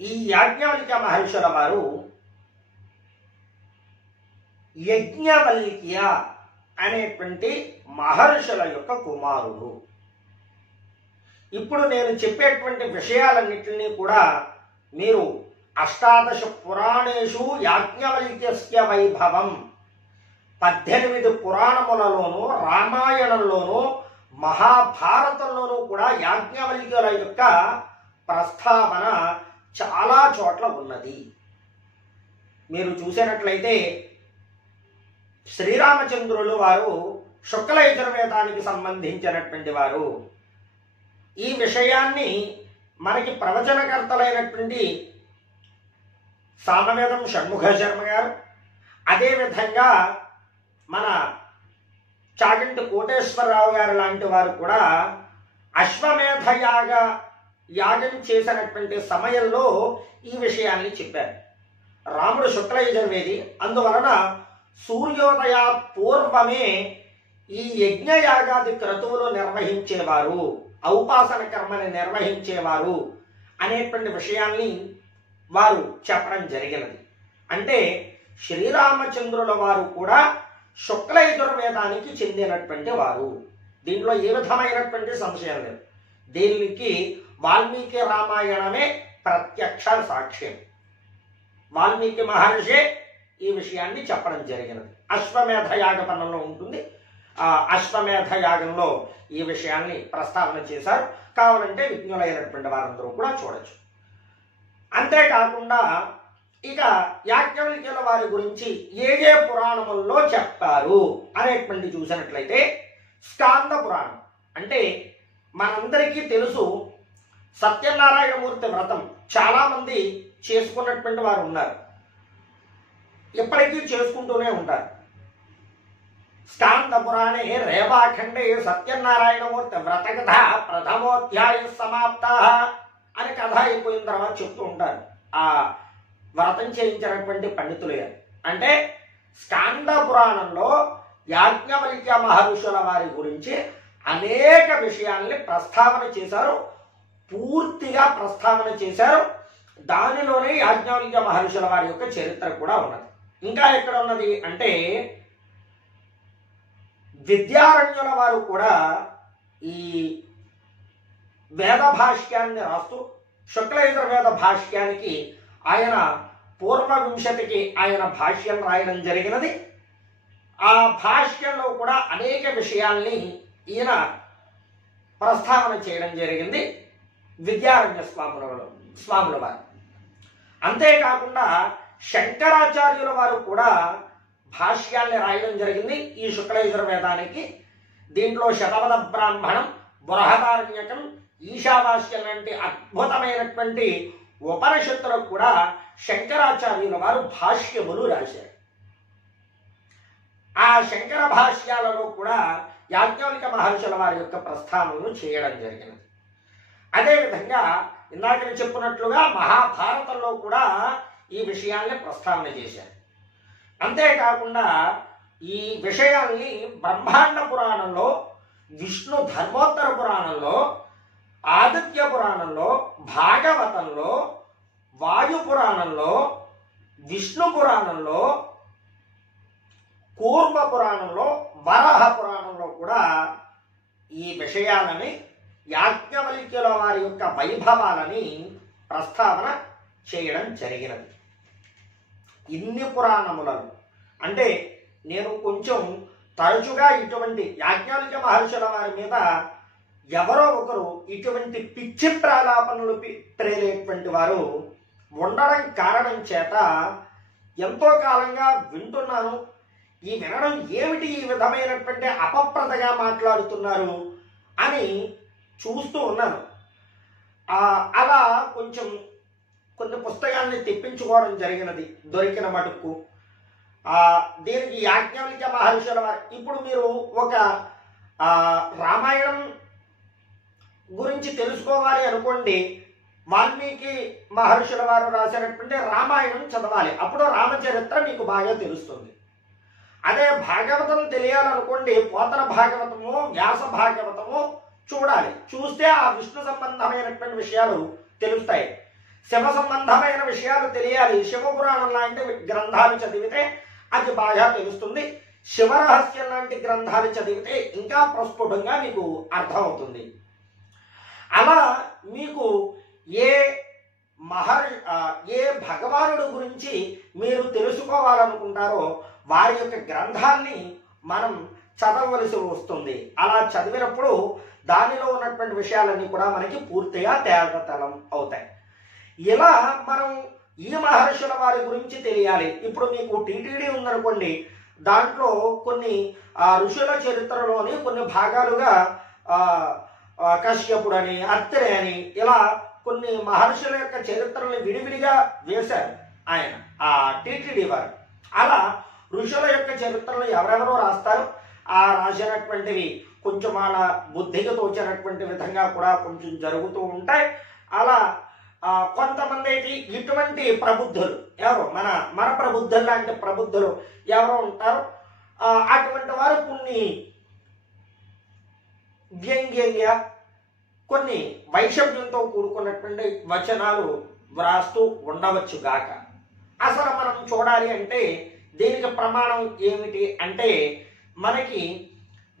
ఈ యాజ్ఞవల్క్య మహర్షుల వారు యజ్ఞవల్క్య అనేటువంటి మహర్షుల యొక్క కుమారుడు. ఇప్పుడు నేను చెప్పేటువంటి విషయాలన్నింటినీ కూడా మీరు అష్టాదశ పురాణేషు యాజ్ఞవల్క్యస్య వైభవం 18 పురాణములలోనూ రామాయణంలోనూ మహాభారతంలోనూ కూడా యాజ్ఞవల్క్యుల యొక్క ప్రస్తావన చాలా చోట్ల ఉన్నది. మీరు చూసినట్లయితే శ్రీరామచంద్రులు వారు శుక్ల యజుర్వేదానికి సంబంధించినటువంటి వారు. ఈ విషయాన్ని మనకి ప్రవచనకర్తలైనటువంటి సామవేదం షణ్ముఖ శర్మ గారు, అదేవిధంగా మన చాగంటి కోటేశ్వరరావు గారు లాంటి వారు కూడా అశ్వమేధ యాగం చేసినటువంటి సమయంలో ఈ విషయాన్ని చెప్పారు. రాముడు శుక్ల యజుర్వేది, అందువలన సూర్యోదయ పూర్వమే ఈ యజ్ఞయాగాది క్రతువులు నిర్వహించేవారు, ఔపాసన కర్మని నిర్వహించేవారు అనేటువంటి విషయాన్ని వారు చెప్పడం జరిగినది. అంటే శ్రీరామచంద్రుల వారు కూడా శుక్ల యజుర్వేదానికి చెందినటువంటి వారు. దీంట్లో ఏ విధమైనటువంటి సంశయం లేదు. దీనికి వాల్మీకి రామాయణమే ప్రత్యక్ష సాక్ష్యం. వాల్మీకి మహర్షి ఈ విషయాన్ని చెప్పడం జరిగినది. అశ్వమేధ యాగ పర్వంలో ఉంటుంది. ఆ అశ్వమేధ యాగంలో ఈ విషయాన్ని ప్రస్తావన చేశారు. కావాలంటే విజ్ఞులైనటువంటి వారందరూ కూడా చూడొచ్చు. అంతేకాకుండా ఇక యాజ్ఞవల్క్యుల వారి గురించి ఏ ఏ పురాణముల్లో చెప్పారు అనేటువంటి చూసినట్లయితే స్కాంద పురాణం, అంటే మనందరికీ తెలుసు సత్యనారాయణమూర్తి వ్రతం చాలా మంది చేసుకున్నటువంటి వారు ఉన్నారు, ఇప్పటికీ చేసుకుంటూనే ఉంటారు. స్కాంద పురాణే రేవాఖండే సత్యనారాయణమూర్తి వ్రత కథ ప్రథమోధ్యాయ సమాప్త అని కథ అయిపోయిన తర్వాత చెప్తూ ఉంటారు ఆ వ్రతం చేయించినటువంటి పండితులు. అంటే స్కాంద పురాణంలో యాజ్ఞవల్క్య మహర్షుల వారి గురించి అనేక విషయాల్ని ప్రస్తావన చేశారు, పూర్తిగా ప్రస్తావన చేశారు. దానిలోనే యాజ్ఞవల్క్య మహర్షుల వారి యొక్క చరిత్ర కూడా ఉన్నది. ఇంకా ఎక్కడ ఉన్నది అంటే విద్యారణ్యుల వారు కూడా ఈ వేద భాష్యాన్ని రాస్తూ శుక్ల యజుర్వేద భాష్యానికి ఆయన పూర్వ వింశతికి ఆయన భాష్యం రాయడం జరిగినది. ఆ భాష్యంలో కూడా అనేక విషయాల్ని ఈయన ప్రస్తావన చేయడం జరిగింది విద్యారణ్య స్వాముల వారు. అంతేకాకుండా శంకరాచార్యుల వారు కూడా భాష్యాల్ని రాయడం జరిగింది ఈ శుక్ల యజుర్వేదానికి. దీంట్లో శతపథ బ్రాహ్మణం, బృహదారణ్యకం, ఈశావాస్యం లాంటి అద్భుతమైనటువంటి ఉపనిషత్తులకు కూడా శంకరాచార్యుల వారు భాష్యములు రాశారు. ఆ శంకర భాష్యాలలో కూడా యాజ్ఞవల్క్య మహర్షుల వారి యొక్క ప్రస్తావనలు చేయడం జరిగినది. అదేవిధంగా ఇందాక చెప్పినట్లుగా మహాభారతంలో కూడా ఈ విషయాల్ని ప్రస్తావన చేశారు. అంతేకాకుండా ఈ విషయాల్ని బ్రహ్మాండ పురాణంలో, విష్ణు ధర్మోత్తర పురాణంలో, ఆదిత్య పురాణంలో, భాగవతంలో, వాయు పురాణంలో, విష్ణు పురాణంలో, కూర్మ పురాణంలో, వరాహ పురాణంలో కూడా ఈ విషయాలని యాజ్ఞవల్క్యుల వారి యొక్క వైభవాలని ప్రస్తావన చేయడం జరిగినది. ఇన్ని పురాణములను అంటే నేను కొంచెం తరచుగా ఇటువంటి యాజ్ఞవల్క్య మహర్షుల వారి మీద ఎవరో ఒకరు ఇటువంటి పిచ్చి ప్రాలాపనలు ప్రేరేటువంటి వారు ఉండడం కారణం చేత ఎంతో కాలంగా వింటున్నాను. ఈ వినడం ఏమిటి, ఈ విధమైనటువంటి అపప్రదగా మాట్లాడుతున్నారు అని చూస్తూ ఉన్నాను. అలా కొంచెం కొన్ని పుస్తకాలని తెప్పించుకోవడం జరిగినది దొరికిన మటుకు. దీనికి యాజ్ఞవల్క్య మహర్షుల వారు ఇప్పుడు మీరు ఒక రామాయణం గురించి తెలుసుకోవాలి అనుకోండి, వాల్మీకి మహర్షుల వారు రాసినటువంటి రామాయణం చదవాలి, అప్పుడు రామచరిత్ర మీకు బాగా తెలుస్తుంది. అదే భాగవతం తెలియాలనుకోండి, పోతన భాగవతము, వ్యాస భాగవతము చూడాలి. చూస్తే ఆ విష్ణు సంబంధమైనటువంటి విషయాలు తెలుస్తాయి. శివ సంబంధమైన విషయాలు తెలియాలి, శివపురాణం లాంటి గ్రంథాలు చదివితే అది బాగా తెలుస్తుంది. శివరహస్యం లాంటి గ్రంథాలు చదివితే ఇంకా ప్రస్ఫుటంగా మీకు అర్థమవుతుంది. అలా మీకు ఏ ఏ భగవానుడు గురించి మీరు తెలుసుకోవాలనుకుంటారో వారి యొక్క గ్రంథాన్ని మనం చదవవలసి వస్తుంది. అలా చదివినప్పుడు దానిలో ఉన్నటువంటి విషయాలన్నీ కూడా మనకి పూర్తిగా తేటతెల్లం అవుతాయి. ఇలా మనం ఈ మహర్షుల వారి గురించి తెలియాలి. ఇప్పుడు మీకు టీటీడీ ఉందనుకోండి, దాంట్లో కొన్ని ఋషుల చరిత్రలోని కొన్ని భాగాలుగా కశ్యపుడు అని, అత్రి అని ఇలా కొన్ని మహర్షుల యొక్క చరిత్రలను విడివిడిగా వేశారు ఆయన ఆ టీటీడీ వారు. అలా ఋషుల యొక్క చరిత్రలు ఎవరెవరో రాస్తారు. ఆ రాసినటువంటివి కొంచెం వాళ్ళ బుద్ధికి తోచినటువంటి విధంగా కూడా కొంచెం జరుగుతూ ఉంటాయి. అలా కొంతమంది అయితే ఇటువంటి ప్రబుద్ధులు ఎవరు మన ప్రబుద్ధులు లాంటి ప్రబుద్ధులు ఎవరో ఉంటారు. అటువంటి వారు కొన్ని వ్యంగ్యంగా కొన్ని వైషమ్యంతో కూడుకున్నటువంటి వచనాలు వ్రాస్తూ ఉండవచ్చు గాక. అసలు మనం చూడాలి అంటే దీనికి ప్రమాణం ఏమిటి అంటే మనకి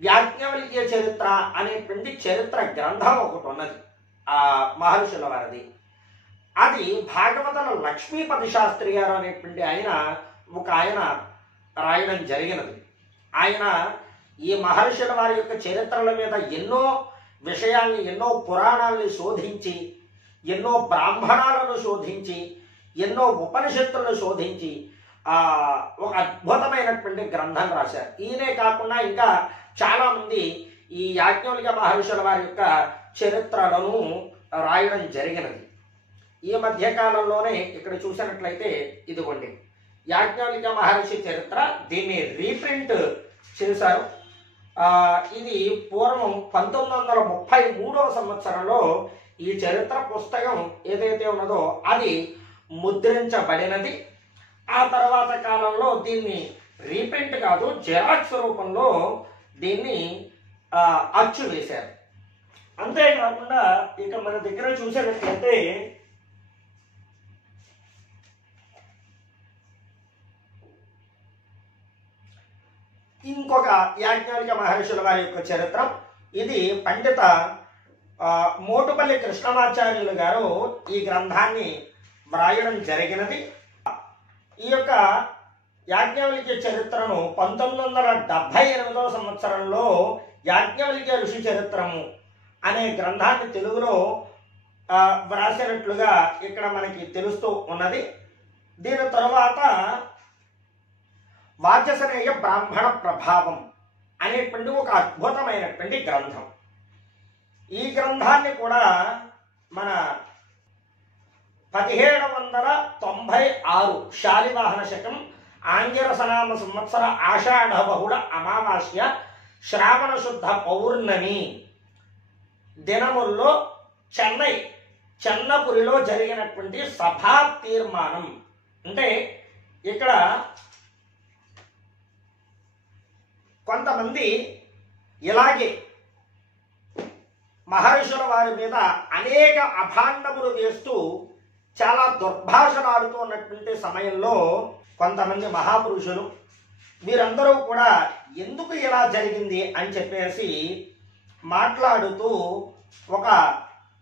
యాజ్ఞవల్క్య చరిత్ర అనేటువంటి చరిత్ర గ్రంథం ఒకటి ఉన్నది ఆ మహర్షుల వారిది. అది భాగవతుల లక్ష్మీపతి శాస్త్రి గారు అనేటువంటి ఆయన రాయడం జరిగినది. ఆయన ఈ మహర్షుల వారి యొక్క చరిత్రల మీద ఎన్నో విషయాల్ని, ఎన్నో పురాణాలని శోధించి, ఎన్నో బ్రాహ్మణాలను శోధించి, ఎన్నో ఉపనిషత్తులను శోధించి ఒక అద్భుతమైనటువంటి గ్రంథం రాశారు. ఈయనే కాకుండా ఇంకా చాలామంది ఈ యాజ్ఞవల్క్య మహర్షుల వారి యొక్క చరిత్రలను రాయడం జరిగినది. ఈ మధ్యకాలంలోనే ఇక్కడ చూసినట్లయితే ఇదిగోండి యాజ్ఞవల్క్య మహర్షి చరిత్ర, దీన్ని రీప్రింట్ చేశారు. ఇది పూర్వం 1933వ సంవత్సరంలో ఈ చరిత్ర పుస్తకం ఏదైతే ఉన్నదో అది ముద్రించబడినది. ఆ తర్వాత కాలంలో దీన్ని రీప్రింట్ కాదు, జెరాక్స్ రూపంలో దీన్ని అచ్చు వేశారు. అంతేకాకుండా ఇక మన దగ్గర చూసినట్లయితే ఇంకొక యాజ్ఞవల్క్య మహర్షుల వారి యొక్క చరిత్ర, ఇది పండిత మోటుపల్లి కృష్ణమాచార్యులు గారు ఈ గ్రంథాన్ని వ్రాయడం జరిగినది. ఈ యొక్క యాజ్ఞవల్క్య చరిత్రను 1978వ సంవత్సరంలో యాజ్ఞవల్క్య ఋషి చరిత్రము అనే గ్రంథాన్ని తెలుగులో వ్రాసినట్లుగా ఇక్కడ మనకి తెలుస్తూ ఉన్నది. దీని తరువాత వాచసనేయ బ్రాహ్మణ ప్రభావం అనేటువంటి ఒక అద్భుతమైనటువంటి గ్రంథం. ఈ గ్రంథాన్ని కూడా మన 1796 శాలివాహన శకం ఆంగిరసనామ సంవత్సర ఆషాఢ బహుళ అమావాస్య శ్రావణ శుద్ధ పౌర్ణమి దినముల్లో చెన్నపురిలో జరిగినటువంటి సభా తీర్మానం. అంటే ఇక్కడ కొంతమంది ఇలాగే మహర్షుల వారి మీద అనేక అభాండములు వేస్తూ చాలా దుర్భాషలాడుతూ ఉన్నటువంటి సమయంలో కొంతమంది మహాపురుషులు వీరందరూ కూడా ఎందుకు ఇలా జరిగింది అని చెప్పేసి మాట్లాడుతూ ఒక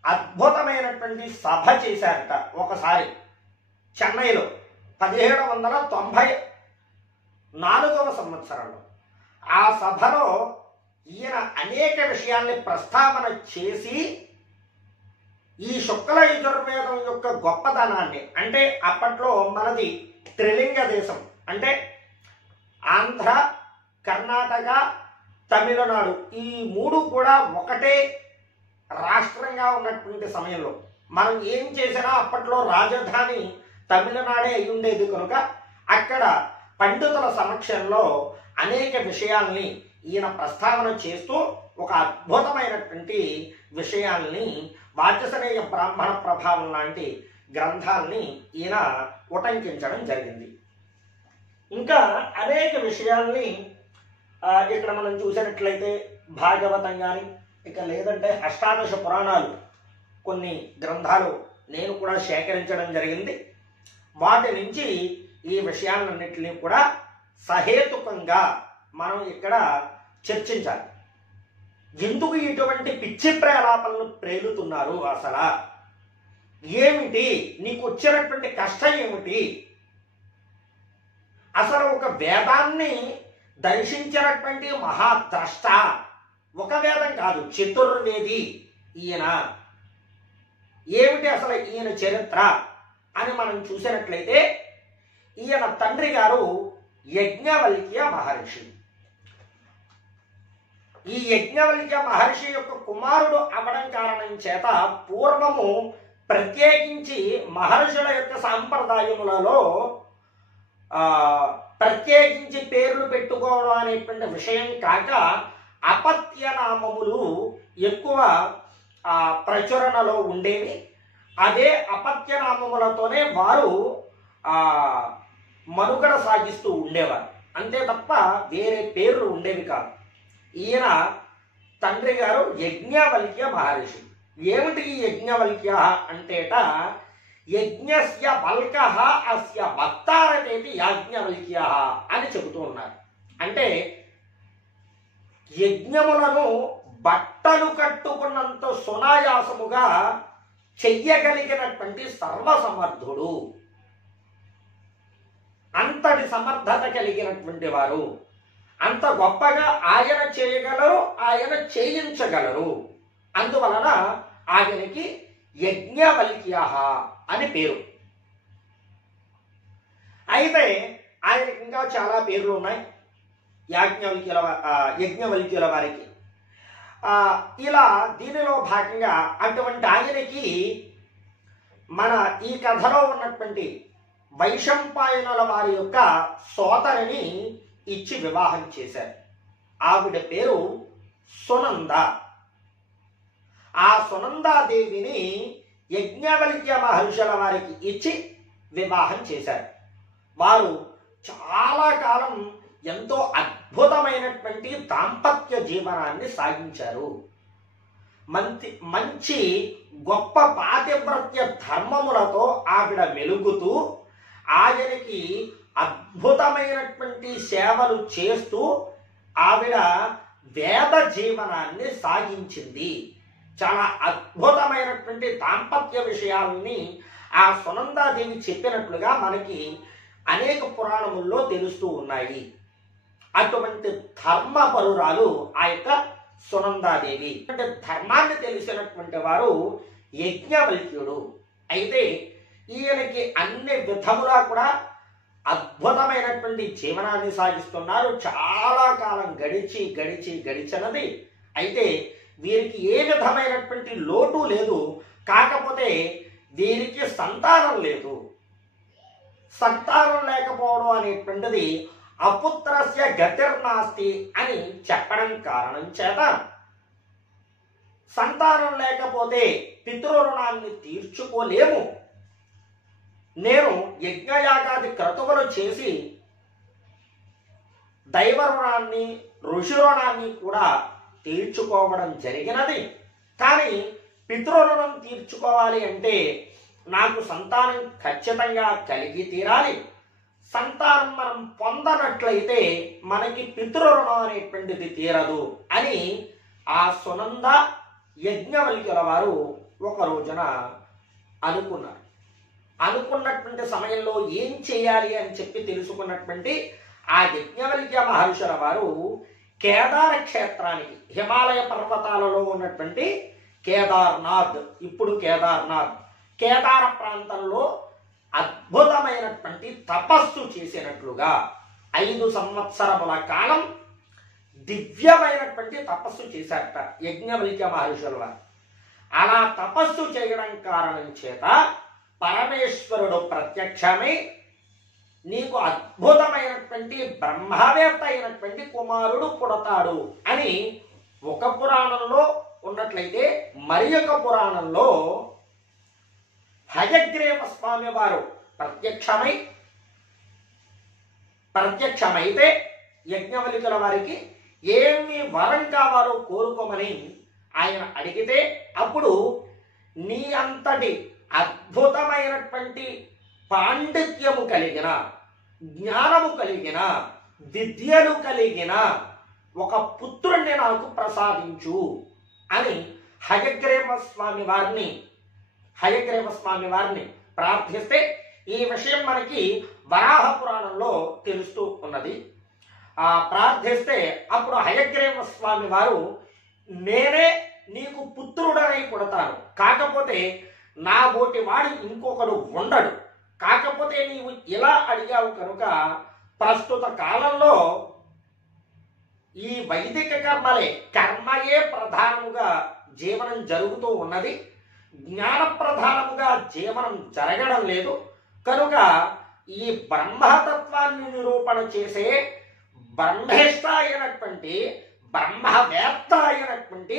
అద్భుతమైనటువంటి సభ చేశారట ఒకసారి చెన్నైలో 1794వ సంవత్సరంలో. ఆ సభలో ఈయన అనేక విషయాల్ని ప్రస్తావన చేసి ఈ శుక్ల యజుర్వేదం యొక్క గొప్పతనాన్ని, అంటే అప్పట్లో మనది త్రిలింగ దేశం, అంటే ఆంధ్ర, కర్ణాటక, తమిళనాడు ఈ మూడు కూడా ఒకటే రాష్ట్రంగా ఉన్నటువంటి సమయంలో మనం ఏం చేసినా అప్పట్లో రాజధాని తమిళనాడే అయి ఉండేది కనుక అక్కడ పండితుల సమక్షంలో అనేక విషయాల్ని ఈయన ప్రస్తావన చేస్తూ ఒక అద్భుతమైనటువంటి విషయాల్ని వాచసనేయ బ్రాహ్మణ ప్రభావం లాంటి గ్రంథాల్ని ఈయన ఉటంకించడం జరిగింది. ఇంకా అనేక విషయాల్ని ఇక్కడ మనం చూసినట్లయితే భాగవతం కానీ, ఇక లేదంటే అష్టాదశ పురాణాలు కొన్ని గ్రంథాలు నేను కూడా సేకరించడం జరిగింది. వాటి నుంచి ఈ విషయాలన్నింటినీ కూడా సహేతుకంగా మనం ఇక్కడ చర్చించాలి. ఎందుకు ఇటువంటి పిచ్చి ప్రేలాపనలు ప్రేలుతున్నారు? అసలు ఏమిటి? నీకు వచ్చినటువంటి కష్టం ఏమిటి? అసలు ఒక వేదాన్ని దర్శించినటువంటి మహాద్రష్ట, ఒక వేదం కాదు చతుర్వేది ఈయన. ఏమిటి అసలు ఈయన చరిత్ర అని మనం చూసినట్లయితే ఈయన తండ్రి గారు యజ్ఞవల్క్య మహర్షి. ఈ యజ్ఞవల్క్య మహర్షి యొక్క కుమారుడు అవడం కారణం చేత పూర్వము ప్రత్యేకించి మహర్షుల యొక్క సాంప్రదాయములలో ప్రత్యేకించి పేర్లు పెట్టుకోవడం అనేటువంటి విషయం కాక అపత్యనామములు ఎక్కువ ప్రచురణలో ఉండేవి. అదే అపత్యనామములతోనే వారు మనుగడ సాగిస్తూ ఉండేవారు, అంతే తప్ప వేరే పేర్లు ఉండేవి కాదు. ఈయన తండ్రి గారు యజ్ఞవల్క్య మహర్షి. ఏమిటి ఈ యజ్ఞవల్క్య అంటేట యజ్ఞస్య వల్కః అస్య వక్తారతేతి యాజ్ఞవల్క్య అని చెబుతూ ఉన్నారు. అంటే యజ్ఞములను బట్టలు కట్టుకున్నంత సునాయాసముగా చెయ్యగలిగినటువంటి సర్వసమర్థుడు, అంతటి సమర్థత కలిగినటువంటి వారు, అంత గొప్పగా ఆయన చేయగలరు, ఆయన చేయించగలరు. అందువలన ఆయనకి యజ్ఞవల్క్య అని పేరు. అయితే ఆయనకి ఇంకా చాలా పేర్లు ఉన్నాయి యజ్ఞవల్క్యుల వారికి. ఇలా దీనిలో భాగంగా అటువంటి ఆయనకి మన ఈ కథలో ఉన్నటువంటి వైశంపాయనుల వారి యొక్క సోదరిని ఇచ్చి వివాహం చేశారు. ఆవిడ పేరు సునంద. ఆ సునందాదేవిని యజ్ఞవల్క్య మహర్షుల వారికి ఇచ్చి వివాహం చేశారు. వారు చాలా కాలం ఎంతో అద్భుతమైనటువంటి దాంపత్య జీవనాన్ని సాగించారు. మంచి గొప్ప పాతివ్రత్య ధర్మములతో ఆవిడ మెలుగుతూ ఆయనకి అద్భుతమైనటువంటి సేవలు చేస్తూ ఆవిడ వేద జీవనాన్ని సాగించింది. చాలా అద్భుతమైనటువంటి దాంపత్య విషయాలని ఆ సునందాదేవి చెప్పినట్లుగా మనకి అనేక పురాణముల్లో తెలుస్తూ ఉన్నాయి. అటువంటి ధర్మపరురాలు ఆ యొక్క సునందాదేవి. అంటే ధర్మాన్ని తెలిసినటువంటి వారు యజ్ఞవల్క్యుడు. అయితే ఈయనకి అన్ని విధములా కూడా అద్భుతమైనటువంటి జీవనాన్ని సాగిస్తున్నారు. చాలా కాలం గడిచినది. అయితే వీరికి ఏ విధమైనటువంటి లోటు లేదు. కాకపోతే వీరికి సంతానం లేదు. సంతానం లేకపోవడం అనేటువంటిది అపుత్రస్య గతిర్నాస్తి అని చెప్పడం కారణం చేత సంతానం లేకపోతే పితృరుణాన్ని తీర్చుకోలేము. నేను యజ్ఞయాగాది క్రతువులు చేసి దైవ రుణాన్ని ఋషి రుణాన్ని కూడా తీర్చుకోవడం జరిగినది. కానీ పితృరుణం తీర్చుకోవాలి అంటే నాకు సంతానం ఖచ్చితంగా కలిగి తీరాలి. సంతానం మనం పొందనట్లయితే మనకి పితృరుణం అనేటువంటిది తీరదు అని ఆ సునంద యజ్ఞవల్క్యుల వారు ఒక రోజున అనుకున్నారు. అనుకున్నటువంటి సమయంలో ఏం చేయాలి అని చెప్పి తెలుసుకున్నటువంటి ఆ యజ్ఞవల్క్య మహర్షుల వారు కేదార క్షేత్రానికి, హిమాలయ పర్వతాలలో ఉన్నటువంటి కేదార్నాథ్, ఇప్పుడు కేదార ప్రాంతంలో అద్భుతమైనటువంటి తపస్సు చేసినట్లుగా 5 సంవత్సరముల కాలం దివ్యమైనటువంటి తపస్సు చేశారట యజ్ఞవల్క్య మహర్షుల వారు. అలా తపస్సు చేయడం కారణం చేత పరమేశ్వరుడు ప్రత్యక్షమై నీకు అద్భుతమైనటువంటి బ్రహ్మవేత్త అయినటువంటి కుమారుడు పుడతాడు అని ఒక పురాణంలో ఉన్నట్లయితే మరి ఒక పురాణంలో హయగ్రీవ స్వామి వారు ప్రత్యక్షమైతే యజ్ఞవల్క్యుల వారికి ఏమి వరం కావాలో కోరుకోమని ఆయన అడిగితే అప్పుడు నీ అంతటి అద్భుతమైనటువంటి పాండిత్యము కలిగిన, జ్ఞానము కలిగిన, విద్యలు కలిగిన ఒక పుత్రుణ్ణి నాకు ప్రసాదించు అని హయగ్రీవ స్వామి వారిని ప్రార్థిస్తే ఈ విషయం మనకి వరాహ పురాణంలో తెలుస్తూ ఉన్నది. ప్రార్థిస్తే అప్పుడు హయగ్రీవ స్వామి వారు, నేనే నీకు పుత్రుడనై పుడతాను, కాకపోతే నా బోటి వాడు ఇంకొకడు ఉండడు, కాకపోతే నీవు ఇలా అడిగావు కనుక ప్రస్తుత కాలంలో ఈ వైదిక కర్మయే ప్రధానముగా జీవనం జరుగుతూ ఉన్నది, జ్ఞాన ప్రధానముగా జీవనం జరగడం లేదు కనుక ఈ బ్రహ్మతత్వాన్ని నిరూపణ చేసే బ్రహ్మేష్ట అయినటువంటి, బ్రహ్మవేత్త అయినటువంటి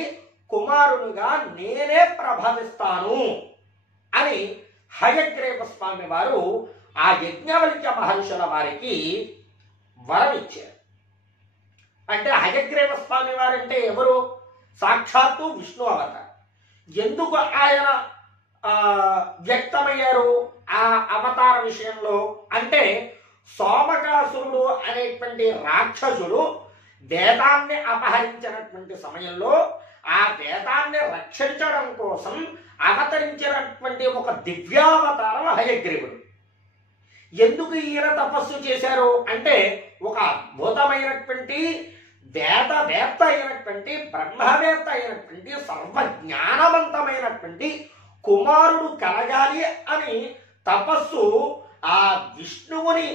కుమారునిగా నేనే ప్రభవిస్తాను అని హయగ్రీవ స్వామి వారు ఆ యజ్ఞవల్క్య మహర్షుల వారికి వరం ఇచ్చారు. అంటే హయగ్రీవ స్వామి వారంటే ఎవరు? సాక్షాత్తు విష్ణు అవతారం. ఎందుకు ఆయన వ్యక్తమయ్యారు ఆ అవతార విషయంలో అంటే, సోమకాసురుడు అనేటువంటి రాక్షసుడు వేదాన్ని అపహరించినటువంటి సమయంలో ఆ వేదాన్ని రక్షించడం కోసం అవతరించినటువంటి ఒక దివ్యావతారం హయగ్రీవుడు. ఎందుకు ఈయన తపస్సు చేశారు అంటే, ఒక అద్భుతమైనటువంటి వేదవేత్త అయినటువంటి, బ్రహ్మవేత్త అయినటువంటి, సర్వజ్ఞానవంతమైనటువంటి కుమారుడు కలగాలి అని తపస్సు ఆ విష్ణువుని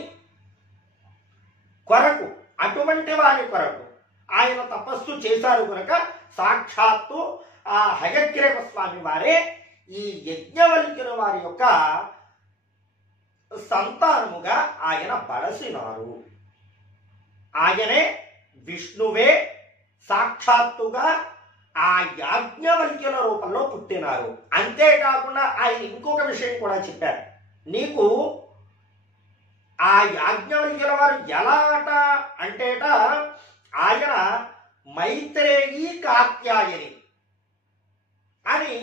కొరకు, అటువంటి వారి కొరకు ఆయన తపస్సు చేశారు కనుక సాక్షాత్తు ఆ హయగ్రీవ స్వామి వారే ఈ యజ్ఞవల్క్యుల వారి యొక్క సంతానముగా ఆయన బలసినారు. ఆయనే విష్ణువే సాక్షాత్తుగా ఆ యాజ్ఞవల్క్యుల రూపంలో పుట్టినారు. అంతేకాకుండా ఆయన ఇంకొక విషయం కూడా చెప్పారు, నీకు ఆ యాజ్ఞవల్క్యుల వారు ఎలా అంటేట, ఆయన మైత్రేయి కాత్యాయని అని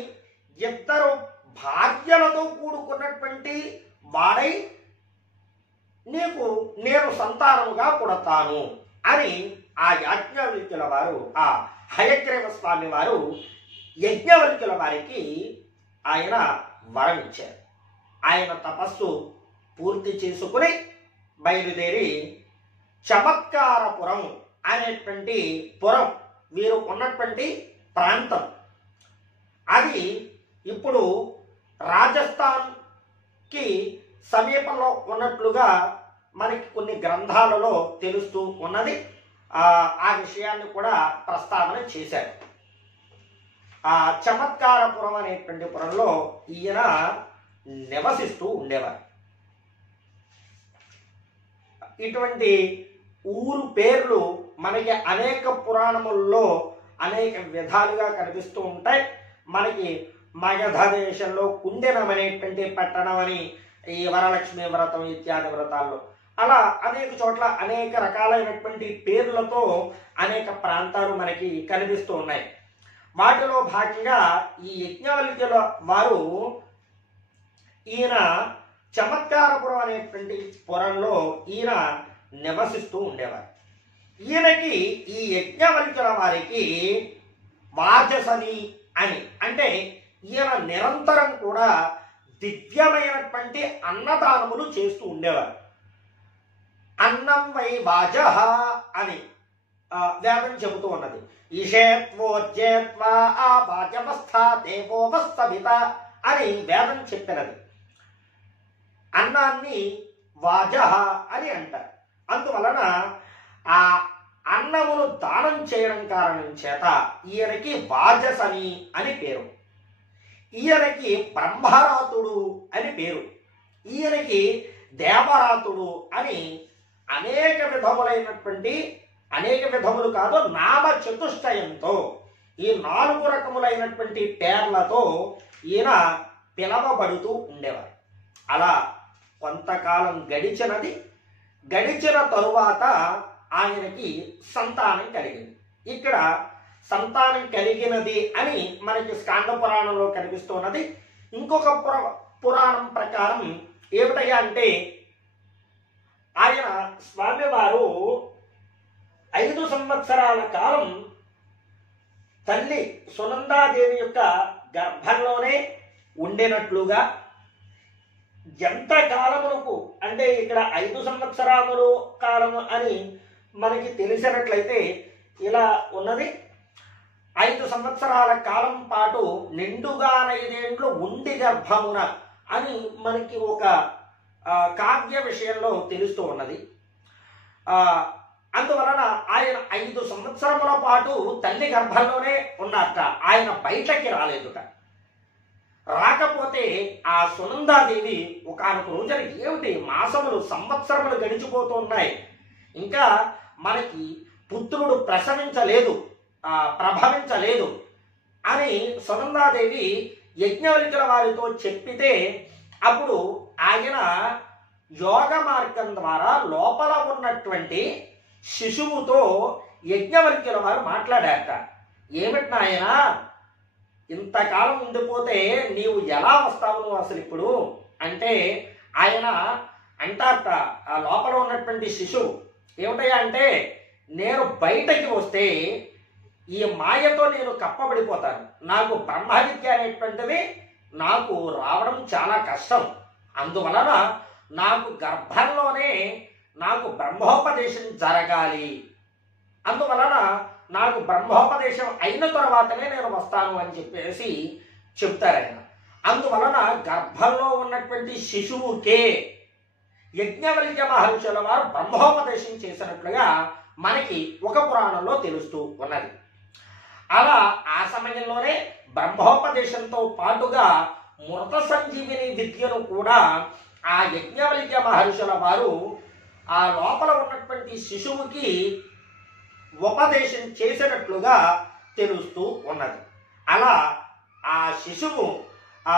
ఇద్దరు భార్యలతో కూడుకున్నటువంటి వాడై నీకు నేను సంతానముగా పుడతాను అని ఆ యాజ్ఞవల్క్యుల వారు, ఆ హయగ్రీవ స్వామి వారు యజ్ఞవల్క్యుల వారికి ఆయన వరం ఇచ్చారు. ఆయన తపస్సు పూర్తి చేసుకుని బయలుదేరి చమత్కారపురం అనేటువంటి పురం, వీరు ఉన్నటువంటి ప్రాంతం, అది ఇప్పుడు రాజస్థాన్కి సమీపంలో ఉన్నట్లుగా మనకి కొన్ని గ్రంథాలలో తెలుస్తూ ఉన్నది. ఆ విషయాన్ని కూడా ప్రస్తావన చేశారు. ఆ చమత్కారపురం అనేటువంటి పురంలో ఈయన నివసిస్తూ ఉండేవారు. ఇటువంటి ఊరు పేర్లు మనకి అనేక పురాణముల్లో అనేక విధాలుగా కనిపిస్తూ ఉంటాయి. మనకి మగధ దేశంలో కుండెనం అనేటువంటి పట్టణం అని ఈ వరలక్ష్మి వ్రతం ఇత్యాది వ్రతాల్లో, అలా అనేక చోట్ల అనేక రకాలైనటువంటి పేర్లతో అనేక ప్రాంతాలు మనకి కనిపిస్తూ ఉన్నాయి. వాటిలో భాగంగా ఈ యజ్ఞవల్క్యుల వారు ఈయన చమత్కారపురం అనేటువంటి పురంలో ఈయన నివసిస్తూ ఉండేవారు. ఈయనకి ఈ యజ్ఞవల్క్యుల వారికి వాజసని అని, అంటే ఈయన నిరంతరం కూడా దివ్యమైనటువంటి అన్నదానములు చేస్తూ ఉండేవారు. అన్నం వై వాజ అని వేదం చెబుతూ ఉన్నది. ఈషేత్వోజ్యేత్వా ఆ వాజవస్థ దేవోవస్థవిత అని వేదం చెప్పినది. అన్నాన్ని వాజ అని అంటారు. అందువలన ఆ అన్నమును దానం చేయడం కారణం చేత ఈయనకి వాజసని అని పేరు. ఈయనకి బ్రహ్మరాతుడు అని పేరు. ఈయనకి దేవరాతుడు అని అనేక విధములైనటువంటి, అనేక విధములు కాదు, నామ చతుష్టయంతో ఈ 4 రకములైనటువంటి పేర్లతో ఈయన పిలవబడుతూ ఉండేవారు. అలా కొంతకాలం గడిచినది. గడిచిన తరువాత ఆయనకి సంతానం కలిగింది. ఇక్కడ సంతానం కలిగినది అని మనకి స్కాంద పురాణంలో కనిపిస్తున్నది. ఇంకొక పురాణం ప్రకారం ఏమిటయ్యా అంటే ఆయన స్వామివారు 5 సంవత్సరాల కాలం తల్లి సునందాదేవి యొక్క గర్భంలోనే ఉండినట్లుగా, ఎంత కాలములకు అంటే ఇక్కడ 5 సంవత్సరాలు కాలము అని మనకి తెలిసినట్లయితే ఇలా ఉన్నది. 5 సంవత్సరాల కాలం పాటు నిండుగా 5 ఏండ్లు ఉండి గర్భమున అని మనకి ఒక కావ్య విషయంలో తెలుస్తూ ఉన్నది. అందువలన ఆయన 5 సంవత్సరముల పాటు తల్లి గర్భంలోనే ఉన్నట్ట, ఆయన బయటకి రాలేదుట. రాకపోతే ఆ సునందాదేవి ఒకానొక రోజున ఏమిటి మాసములు సంవత్సరములు గడిచిపోతున్నాయి, ఇంకా మనకి పుత్రుడు ప్రసవించలేదు, ప్రభవించలేదు అని సునందాదేవి యజ్ఞవల్క్యుల వారితో చెప్పితే అప్పుడు ఆయన యోగ మార్గం ద్వారా లోపల ఉన్నటువంటి శిశువుతో యజ్ఞవల్క్యుల వారు మాట్లాడారట. ఏమిటి నాయనా, ఇంతకాలం ఉండిపోతే నీవు ఎలా వస్తావు నువ్వు అసలు ఇప్పుడు అంటే ఆయన అంటారట, ఆ లోపల ఉన్నటువంటి శిశువు ఏమిటయ్యా అంటే, నేను బయటకి వస్తే ఈ మాయతో నేను కప్పబడిపోతాను, నాకు బ్రహ్మ విద్య అనేటువంటిది నాకు రావడం చాలా కష్టం, అందువలన నాకు గర్భంలోనే నాకు బ్రహ్మోపదేశం జరగాలి, అందువలన నాకు బ్రహ్మోపదేశం అయిన తర్వాతనే నేను వస్తాను అని చెప్పేసి చెప్తారు ఆయన. అందువలన గర్భంలో ఉన్నటువంటి శిశువుకే యజ్ఞవల్క్య మహర్షుల వారు బ్రహ్మోపదేశం చేసినట్లుగా మనకి ఒక పురాణంలో తెలుస్తూ ఉన్నది. అలా ఆ సమయంలోనే బ్రహ్మోపదేశంతో పాటుగా మృత సంజీవిని విద్యను కూడా ఆ యజ్ఞవల్క్య మహర్షుల వారు ఆ లోపల ఉన్నటువంటి శిశువుకి ఉపదేశం చేసినట్లుగా తెలుస్తూ ఉన్నది. అలా ఆ శిశువు ఆ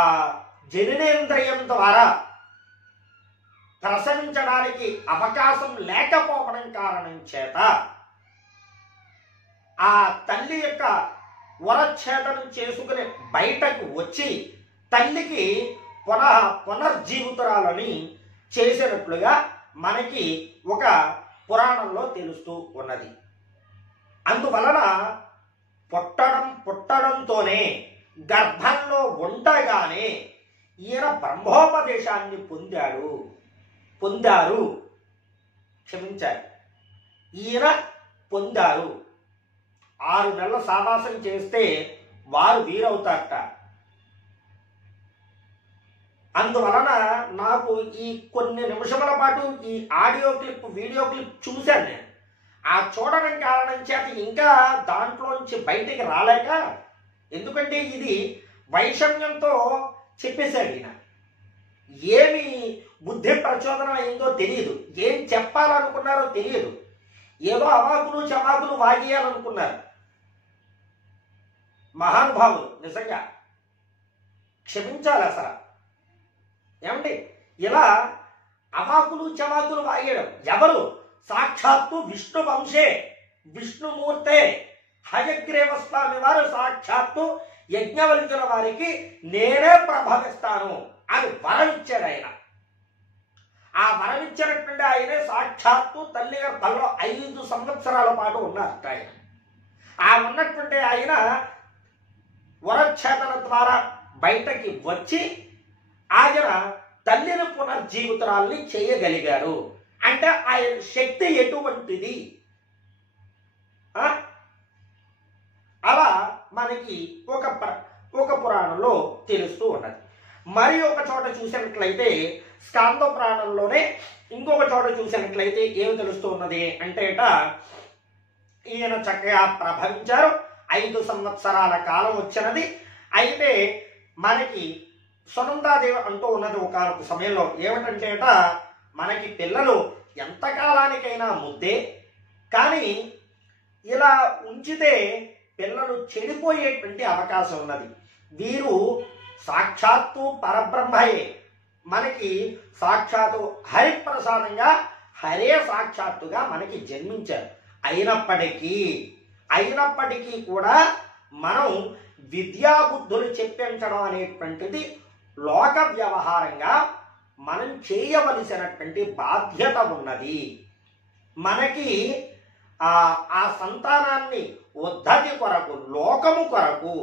జననేంద్రియం ద్వారా ప్రసవించడానికి అవకాశం లేకపోవడం కారణం చేత ఆ తల్లి యొక్క వరఛేదనం చేసుకుని బయటకు వచ్చి తల్లికి పునర్జీవితురాలని చేసినట్లుగా మనకి ఒక పురాణంలో తెలుస్తూ ఉన్నది. అందువలన పుట్టడంతోనే గర్భంలో ఉండగానే ఈయన బ్రహ్మోపదేశాన్ని పొందారు ఈయన పొందారు. 6 నెలల సావాసం చేస్తే వారు వీరవుతారట. అందువలన నాకు ఈ కొన్ని నిమిషముల పాటు ఈ వీడియో క్లిప్ చూశాను నేను. ఆ చూడడం కారణం చేత ఇంకా దాంట్లోంచి బయటికి రాలేక, ఎందుకంటే ఇది వైషమ్యంతో చెప్పేశాడు ఈయన. ఏమి బుద్ధి ప్రచోదనం అయిందో తెలియదు, ఏం చెప్పాలనుకున్నారో తెలియదు, ఏదో అవాకులు చవాకులు వాగేయాలనుకున్నారు మహానుభావులు. నిజంగా క్షమించాలి అసలు. ఏమండి, ఇలా అవాకులు చవాకులు వాగేయడం ఎవరు? సాక్షాత్తు విష్ణు వంశే విష్ణుమూర్తే హయగ్రీవ స్వామి వారు సాక్షాత్తు యజ్ఞవల్క్యుల వారికి నేనే ప్రభవిస్తాను అని వరమిచ్చాడు ఆయన. ఆ వరమిచ్చినటువంటి ఆయనే సాక్షాత్తు తల్లి గర్భంలో 5 సంవత్సరాల పాటు ఉన్నారట ఆయన. ఆ ఉన్నటువంటి ఆయన వరఛేదన ద్వారా బయటకి వచ్చి ఆయన తల్లిని పునర్జీవితురాల్ని చేయగలిగారు. అంటే ఆయన శక్తి ఎటువంటిది అలా మనకి ఒక పురాణంలో తెలుస్తూ ఉన్నది. మరి ఒక చోట చూసినట్లయితే స్కాంద పురాణంలోనే ఇంకొక చోట చూసినట్లయితే ఏమి తెలుస్తూ ఉన్నది అంటే ఈయన చక్కగా ప్రభవించారు, 5 సంవత్సరాల కాలం వచ్చినది. అయితే మనకి సునందాదేవి అంటూ ఉన్నది ఒకనొక సమయంలో ఏమిటంటే మనకి పిల్లలు ఎంతకాలానికైనా ముద్దే, కానీ ఇలా ఉంచితే పిల్లలు చెడిపోయేటువంటి అవకాశం ఉన్నది. వీరు సాక్షాత్తు పరబ్రహ్మయే, మనకి సాక్షాత్తు హరిప్రసాదంగా హరే సాక్షాత్తుగా మనకి జన్మించారు. అయినప్పటికీ కూడా మనం విద్యాబుద్ధులు చెప్పించడం అనేటువంటిది లోక వ్యవహారంగా మనం చేయవలసినటువంటి బాధ్యత ఉన్నది. మనకి ఆ సంతానాన్ని ఉద్ధతి కొరకు, లోకము కొరకు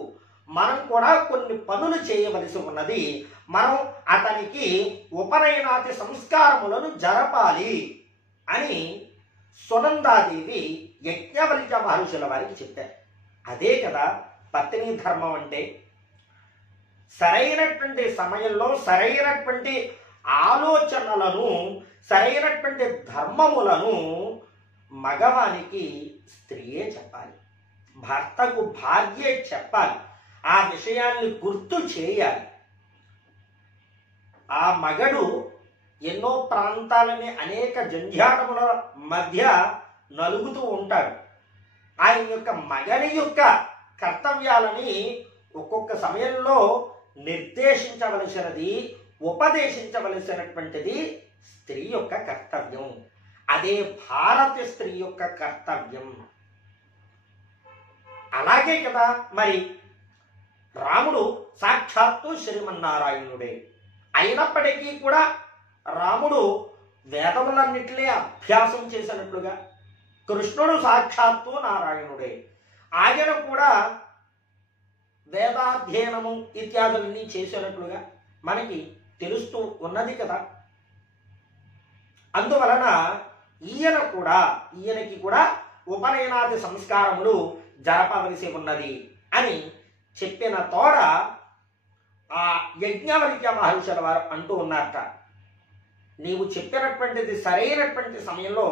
మనం కూడా కొన్ని పనులు చేయవలసి ఉన్నది. మనం అతనికి ఉపనయనాది సంస్కారములను జరపాలి అని సునందాదేవి యజ్ఞవల్క్య మహర్షుల వారికి చెప్పారు. అదే కదా పత్ని ధర్మం అంటే. సరైనటువంటి సమయంలో సరైనటువంటి ఆలోచనలను, సరైనటువంటి ధర్మములను మగవానికి స్త్రీయే చెప్పాలి, భర్తకు భార్యే చెప్పాలి. ఆ విషయాన్ని గుర్తు చేయాలి. ఆ మగడు ఎన్నో ప్రాంతాలని అనేక జంఝాటముల మధ్య నలుగుతూ ఉంటాడు. ఆయన యొక్క మగని యొక్క కర్తవ్యాలని ఒక్కొక్క సమయంలో నిర్దేశించవలసినది, ఉపదేశించవలసినటువంటిది స్త్రీ యొక్క కర్తవ్యం. అదే భారత స్త్రీ యొక్క కర్తవ్యం. అలాగే కదా మరి రాముడు సాక్షాత్తు శ్రీమన్నారాయణుడే అయినప్పటికీ కూడా రాముడు వేదములన్నిటినీ అభ్యాసం చేసినట్లుగా కృష్ణుడు సాక్షాత్తు నారాయణుడే, ఆయన కూడా వేదాధ్యయనము ఇత్యాదులన్నీ చేసినట్లుగా మనకి తెలుస్తూ ఉన్నది కదా. అందువలన ఈయనకి కూడా ఉపనయనాది సంస్కారములు జరపవలసి ఉన్నది అని చెప్పిన తోడ ఆ యజ్ఞవల్క్య మహర్షుల వారు అంటూ ఉన్నారట, నీవు చెప్పినటువంటిది సరైనటువంటి సమయంలో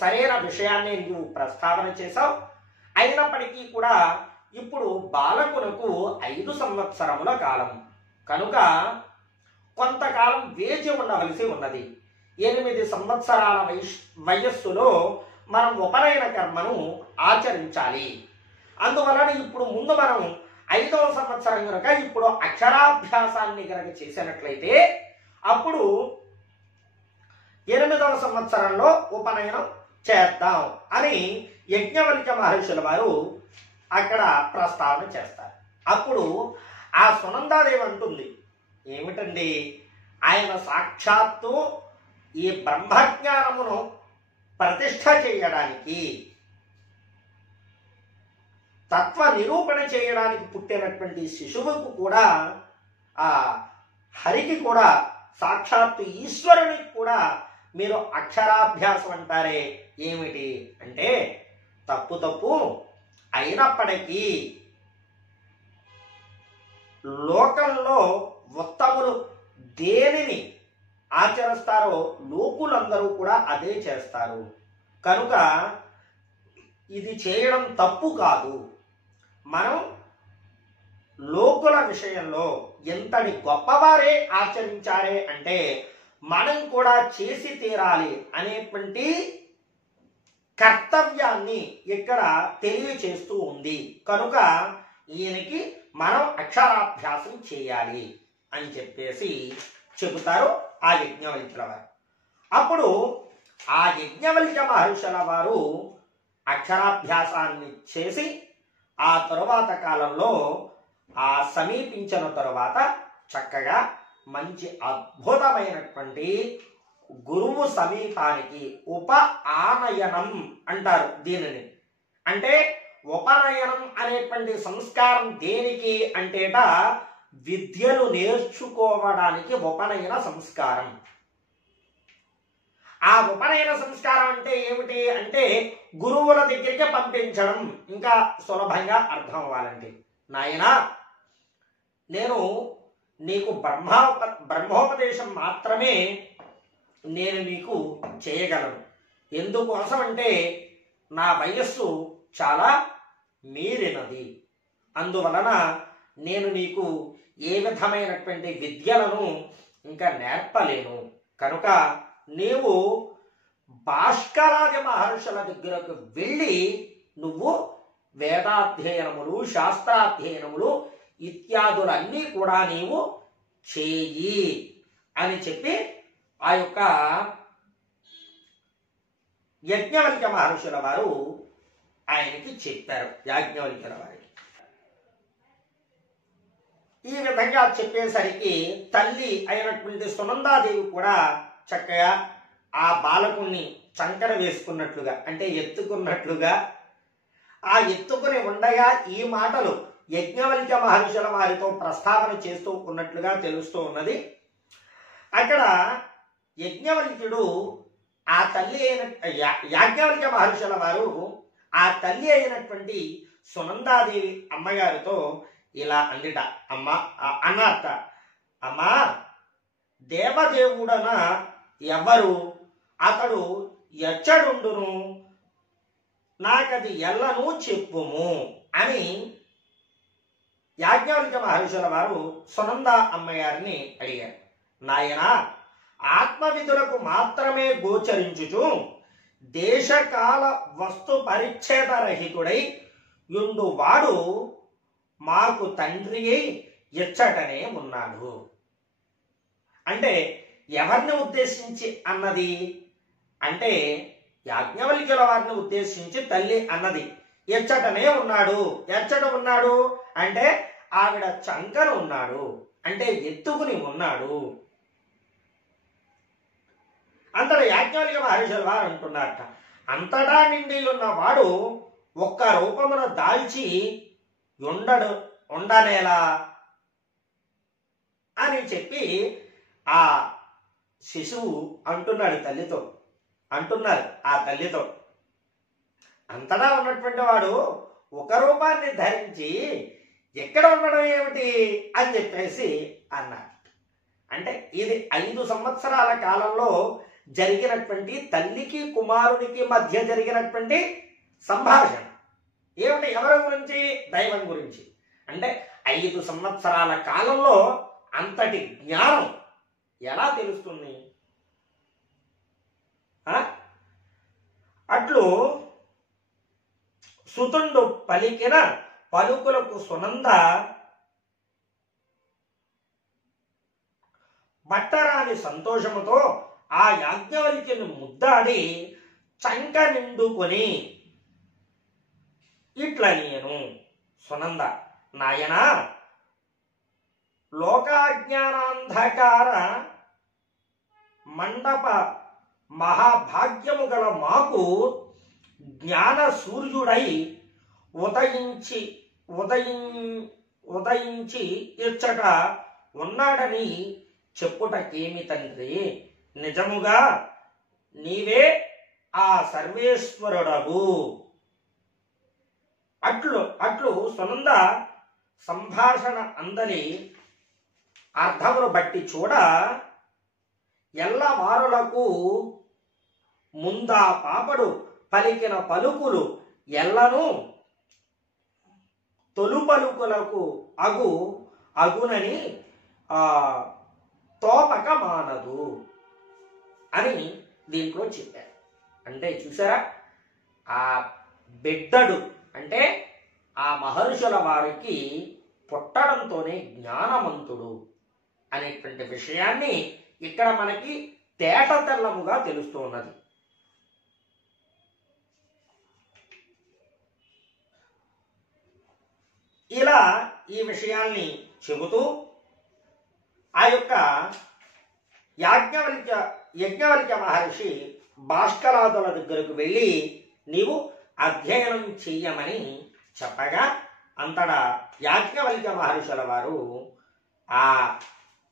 సరైన విషయాన్ని నీవు ప్రస్తావన చేశావు. అయినప్పటికీ కూడా ఇప్పుడు బాలకునకు 5 సంవత్సరముల కాలం కనుక కొంతకాలం వేచి ఉండవలసి ఉన్నది. 8 సంవత్సరాల వయస్సులో మనం ఉపనయన కర్మను ఆచరించాలి. అందువలన ఇప్పుడు ముందు మనం 5వ సంవత్సరం కనుక ఇప్పుడు అక్షరాభ్యాసాన్ని కనుక చేసినట్లయితే అప్పుడు 8వ సంవత్సరంలో ఉపనయనం చేద్దాం అని యజ్ఞవల్క్య మహర్షుల వారు అక్కడ ప్రస్తావన చేస్తారు. అప్పుడు ఆ సునందాదేవి అంటుంది, ఏమిటండి, ఆయన సాక్షాత్తు ఈ బ్రహ్మజ్ఞానమును ప్రతిష్ఠ చేయడానికి, తత్వ నిరూపణ చేయడానికి పుట్టినటువంటి శిశువుకు కూడా, ఆ హరికి కూడా, సాక్షాత్తు ఈశ్వరునికి కూడా మీరు అక్షరాభ్యాసం అంటారే ఏమిటి అంటే తప్పు అయినప్పటికీ లోకంలో ఉత్తములు దేనిని ఆచరిస్తారో లోకులందరూ కూడా అదే చేస్తారు. కనుక ఇది చేయడం తప్పు కాదు. మనం లోకుల విషయంలో ఎంతటి గొప్పవారే ఆచరించారే అంటే మనం కూడా చేసి తీరాలి అనేటువంటి కర్తవ్యాన్ని ఇక్కడ తెలియచేస్తూ ఉంది. కనుక ఈయనకి మనం అక్షరాభ్యాసం చేయాలి అని చెప్పేసి చెబుతారు ఆ యజ్ఞవల్క్యుల వారు. అప్పుడు ఆ యజ్ఞవల్క్య మహర్షుల వారు అక్షరాభ్యాసాన్ని చేసి ఆ తరువాత కాలంలో ఆ సమీపించిన తరువాత చక్కగా మంచి అద్భుతమైనటువంటి గురువు సమీపానికి ఉప ఆనయనం అంటారు దీనిని. అంటే ఉపనయనం అనేటువంటి సంస్కారం దేనికి అంటేట విద్యను నేర్చుకోవడానికి ఉపనయన సంస్కారం. ఆ ఉపనయన సంస్కారం అంటే ఏమిటి అంటే గురువుల దగ్గరికి పంపించడం. ఇంకా సులభంగా అర్థం అవ్వాలండి, నాయనా నేను నీకు బ్రహ్మోపదేశం మాత్రమే నేను నీకు చేయగలను. ఎందుకోసం అంటే నా వయస్సు చాలా మీరినది. అందువలన నేను నీకు ఏ విధమైనటువంటి విద్యలను ఇంకా నేర్పలేను. కనుక నీవు భాస్కరాది మహర్షుల దగ్గరకు వెళ్ళి నువ్వు వేదాధ్యయనములు, శాస్త్రాధ్యయనములు ఇత్యాదులన్నీ కూడా నీవు చేయి అని చెప్పి ఆ యొక్క యజ్ఞవల్క్య మహర్షుల వారు ఆయనకి చెప్పారు, యాజ్ఞవల్క్యుల వారికి. ఈ విధంగా చెప్పేసరికి తల్లి అయినటువంటి సునందాదేవి కూడా చక్కగా ఆ బాలకుణ్ణి చంకన వేసుకున్నట్లుగా అంటే ఎత్తుకున్నట్లుగా ఆ ఎత్తుకుని ఉండగా ఈ మాటలు యజ్ఞవల్క్య మహర్షుల వారితో ప్రస్తావన చేస్తూ ఉన్నట్లుగా తెలుస్తూ ఉన్నది. అక్కడ యజ్ఞవల్క్యుడు ఆ తల్లి అయిన యాజ్ఞవల్క్య మహర్షుల వారు ఆ తల్లి అయినటువంటి సునందాదేవి అమ్మగారితో ఇలా అందిట, అన్నట్ట, అమ్మా దేవదేవుడన ఎవరు, అతడు ఎచ్చడుండును, నాకది ఎల్లను చెప్పుము అని యాజ్ఞవల్క్య మహర్షుల వారు సునంద అమ్మగారిని అడిగారు. నాయన, ఆత్మవిధులకు మాత్రమే గోచరించుచు దేశకాల వస్తు పరిచ్ఛేద రహితుడై యుండువాడు మాకు తండ్రి అయి ఎచ్చటనే ఉన్నాడు. అంటే ఎవరిని ఉద్దేశించి అన్నది అంటే యాజ్ఞవల్క్యుల వారిని ఉద్దేశించి తల్లి అన్నది. ఎచ్చటనే ఉన్నాడు, ఎచ్చట ఉన్నాడు అంటే ఆవిడ చంకన ఉన్నాడు, అంటే ఎత్తుకుని ఉన్నాడు. అంతటా యాజ్ఞవల్క్య మహర్షుల వారు అంటున్నారట, అంతటా నిండి ఉన్నవాడు ఒక్క రూపమును దాల్చి ఉండనేలా అని చెప్పి ఆ శిశువు అంటున్నారు ఆ తల్లితో అంతటా ఉన్నటువంటి వాడు ఒక రూపాన్ని ధరించి ఎక్కడ ఉండడం ఏమిటి అని చెప్పేసి అన్నారు. అంటే ఇది 5 సంవత్సరాల కాలంలో జరిగినటువంటి తల్లికి కుమారునికి మధ్య జరిగినటువంటి సంభాషణ. ఏమిటి? ఎవరి గురించి? దైవం గురించి. అంటే 5 సంవత్సరాల కాలంలో అంతటి జ్ఞానం ఎలా తెలుస్తుంది? అట్లు సుతుండు పలికిన పలుకులకు సునంద బట్టరాని సంతోషముతో ఆ యాజ్ఞవల్క్యుని ముద్దాడి చంక నిండుకొని ఇట్లనియను, సునంద, నాయన, లోకాజ్ఞానాంధకార మండప మహాభాగ్యము గల మాకు జ్ఞాన సూర్యుడై ఉదయించి ఇచ్చట ఉన్నాడని చెప్పుటకేమి తండ్రి, నిజముగా నీవే ఆ సర్వేశ్వరుడవు. అట్లు సునంద సంభాషణ అందరి అర్థమును బట్టి చూడ ఎల్లవారులకు ముందా పాపడు పలికిన పలుకులు ఎల్లను తొలు పలుకులకు అగునని తోపక మానదు అని దీంట్లో చెప్పారు. అంటే చూసారా, ఆ బిడ్డడు అంటే ఆ మహర్షుల వారికి పుట్టడంతోనే జ్ఞానవంతుడు అనేటువంటి విషయాన్ని ఇక్కడ మనకి తేట తెల్లముగా తెలుస్తూ ఉన్నది. ఇలా ఈ విషయాన్ని చెబుతూ ఆ యొక్క యజ్ఞవల్క్య మహర్షి భాస్కరాదుల దగ్గరకు వెళ్ళి నీవు అధ్యయనం చెయ్యమని చెప్పగా అంతటా యాజ్ఞవల్క్య మహర్షుల వారు ఆ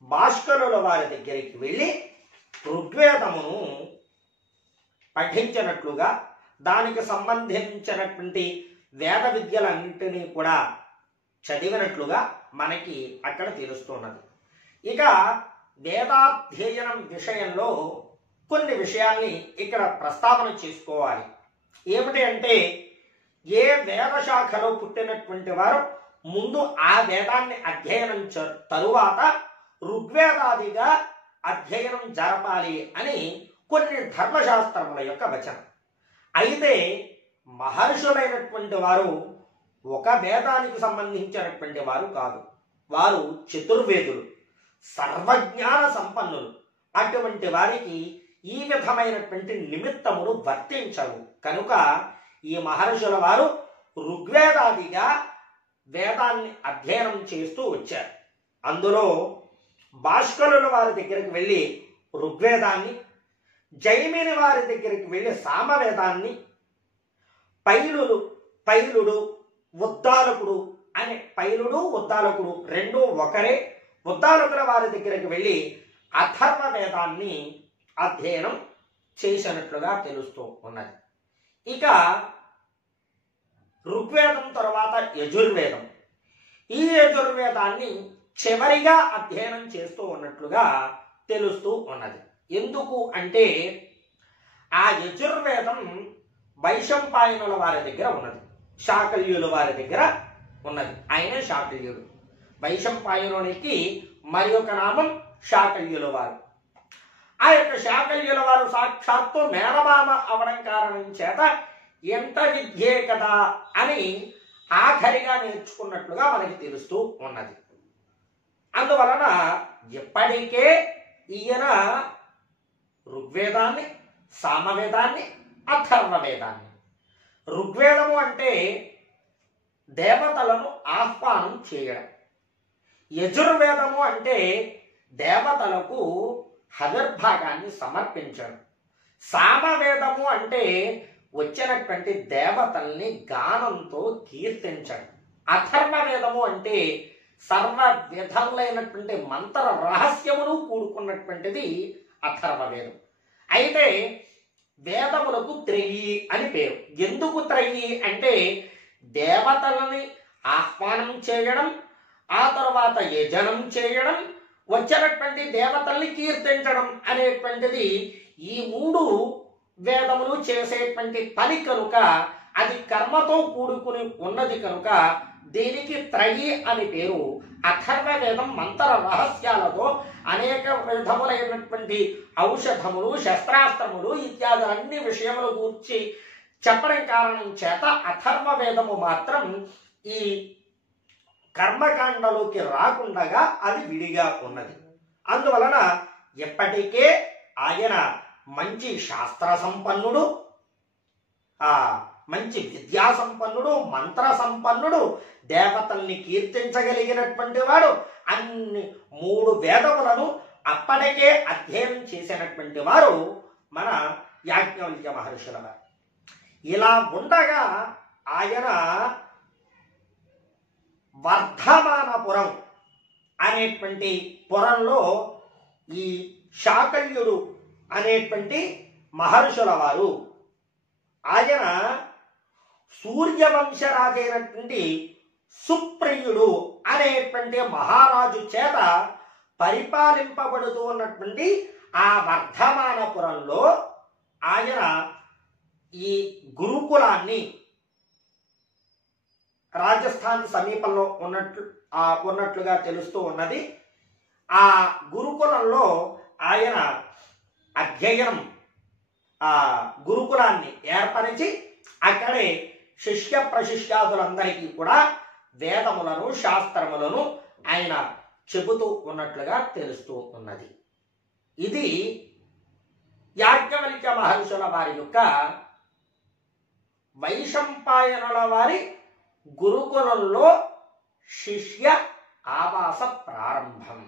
భాస్కరుల వారి దగ్గరికి వెళ్ళి ఋగ్వేదమును పఠించినట్లుగా దానికి సంబంధించినటువంటి వేద విద్యలన్నింటినీ కూడా చదివినట్లుగా మనకి అక్కడ తెలుస్తున్నది. ఇక వేదాధ్యయనం విషయంలో కొన్ని విషయాల్ని ఇక్కడ ప్రస్తావన చేసుకోవాలి. ఏమిటి అంటే, ఏ వేద శాఖలో పుట్టినటువంటి వారు ముందు ఆ వేదాన్ని అధ్యయనం తరువాత ఋగ్వేదాదిగా అధ్యయనం జరపాలి అని కొన్ని ధర్మశాస్త్రముల యొక్క వచనం. అయితే మహర్షులైనటువంటి వారు ఒక వేదానికి సంబంధించినటువంటి వారు కాదు, వారు చతుర్వేదులు, సర్వజ్ఞాన సంపన్నులు. అటువంటి వారికి ఈ విధమైనటువంటి నిమిత్తములు వర్తించవు. కనుక ఈ మహర్షుల వారు ఋగ్వేదాదిగా వేదాన్ని అధ్యయనం చేస్తూ వచ్చారు. అందులో భాస్కరుల వారి దగ్గరికి వెళ్ళి ఋగ్వేదాన్ని, జైమిని వారి దగ్గరికి వెళ్ళి సామవేదాన్ని, పైలుడు ఉద్దాలకుడు అనే పైలుడు ఉద్దాలకుడు రెండూ ఒకరే, ఉద్దాలకుల వారి దగ్గరికి వెళ్ళి అథర్వ వేదాన్ని అధ్యయనం చేసినట్లుగా తెలుస్తూ ఉన్నది. ఇక ఋగ్వేదం తర్వాత యజుర్వేదం, ఈ యజుర్వేదాన్ని చివరిగా అధ్యయనం చేస్తూ ఉన్నట్లుగా తెలుస్తూ ఉన్నది. ఎందుకు అంటే ఆ యజుర్వేదం వైశంపాయనుల వారి దగ్గర ఉన్నది, శాకల్యుల వారి దగ్గర ఉన్నది. ఆయనే శాకల్యుడు. వైశంపాయనునికి మరి ఒక నామం శాకల్యుల వారు. ఆ యొక్క శాకల్యుల వారు సాక్షాత్తు మేనమామ అవడం కారణం చేత ఎంత విద్యే కదా అని ఆఖరిగా నేర్చుకున్నట్లుగా మనకి తెలుస్తూ ఉన్నది. అందువలన ఇప్పటికే ఈయన ఋగ్వేదాన్ని, సామవేదాన్ని, అథర్వవేదాన్ని, ఋగ్వేదము అంటే దేవతలను ఆహ్వానం చేయడం, యజుర్వేదము అంటే దేవతలకు హవిర్భాగాన్ని సమర్పించడం, సామవేదము అంటే వచ్చినటువంటి దేవతల్ని గానంతో కీర్తించడం, అథర్వవేదము అంటే సర్వ విధములైనటువంటి మంత్ర రహస్యమును కూడుకున్నటువంటిది అథర్వవేదం. అయితే వేదములకు త్రయి అని పేరు. ఎందుకు త్రయి అంటే దేవతలని ఆహ్వానం చేయడం, ఆ తర్వాత యజనం చేయడం, వచ్చినటువంటి దేవతల్ని కీర్తించడం అనేటువంటిది ఈ మూడు వేదములు చేసేటువంటి పని కనుక అది కర్మతో కూడుకుని ఉన్నది కనుక దీనికి త్రయి అని పేరు. అథర్వవేదం మంత్ర రహస్యాలతో అనేక విధములైనటువంటి ఔషధములు, శస్త్రాస్త్రములు ఇత్యాది అన్ని విషయముల గురించి చెప్పడం కారణం చేత అథర్వవేదము మాత్రం ఈ కర్మకాండలోకి రాకుండా అది విడిగా ఉన్నది. అందువలన ఎప్పటికే ఆయన మంచి శాస్త్ర సంపన్నుడు, మంచి విద్యా సంపన్నుడు, మంత్ర సంపన్నుడు, దేవతల్ని కీర్తించగలిగినటువంటి వాడు, అన్ని మూడు వేదములను అప్పటికే అధ్యయనం చేసినటువంటి వారు మన యాజ్ఞవల్క్య మహర్షుల వారు. ఇలా ఉండగా ఆయన వర్ధమానపురం అనేటువంటి పురంలో ఈ శాకల్యుడు అనేటువంటి మహర్షుల వారు, ఆయన సూర్యవంశరాజైనటువంటి సుప్రియుడు అనేటువంటి మహారాజు చేత పరిపాలింపబడుతూ ఉన్నటువంటి ఆ వర్ధమానపురంలో ఆయన ఈ గురుకులాన్ని, రాజస్థాన్ సమీపంలో ఉన్నట్లుగా తెలుస్తూ ఉన్నది. ఆ గురుకులంలో ఆయన అధ్యయనం, గురుకులాన్ని ఏర్పరిచి అక్కడే శిష్య ప్రశిష్యాదులందరికీ కూడా వేదములను, శాస్త్రములను ఆయన చెబుతూ ఉన్నట్లుగా తెలుస్తూ ఉన్నది. ఇది యాజ్ఞవల్క్య మహర్షుల వారి యొక్క వైశంపాయనుల వారి గురుకులంలో శిష్య ఆవాస ప్రారంభం.